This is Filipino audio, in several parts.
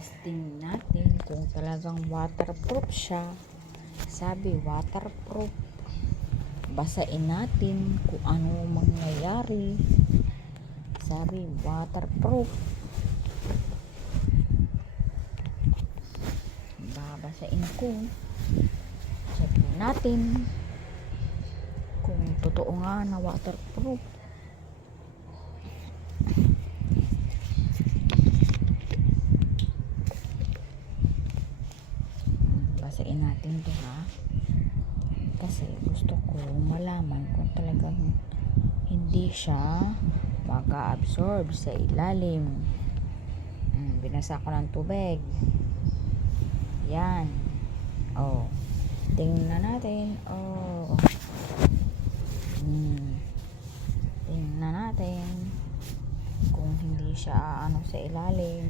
testing natin kung talagang waterproof siya. Sabi waterproof, basain natin kung ano mangyayari. Sabi waterproof, babasain ko. Check natin kung totoo nga na waterproof. Basain natin to ha, kasi gusto ko malaman kung talagang hindi siya mag-absorb sa ilalim. Binasa ko ng tubig. Yan. Tingnan natin. Tingnan natin kung hindi siya ano sa ilalim.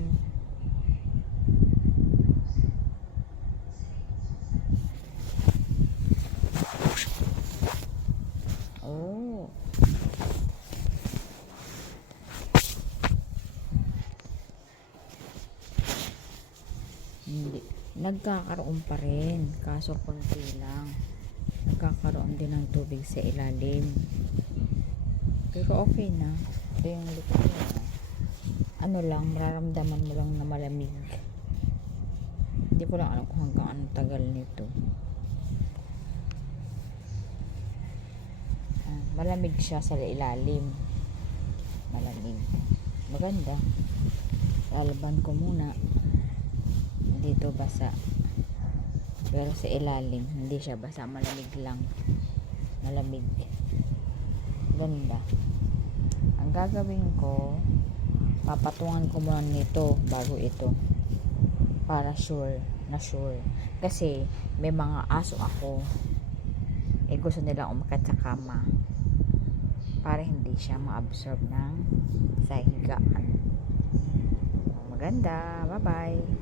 Hindi. Nagkakaroon pa rin, kaso konti lang. Nagkakaroon din ng tubig sa ilalim. Pero okay na. Ito yung likod niya. Ano lang, mararamdaman mo lang na malamig. Hindi ko lang alam kung hanggang anong tagal nito. Malamig siya sa ilalim. Malamig. Maganda. Lalaban ko muna. Dito basa, pero sa ilalim hindi siya basa, malamig lang, malamig. Ganda. Ang gagawin ko, papatungan ko muna nito bago ito, para sure, kasi may mga aso ako, gusto nilang umakyat sa kama para hindi siya ma-absorb ng sa higaan. Maganda. Bye bye.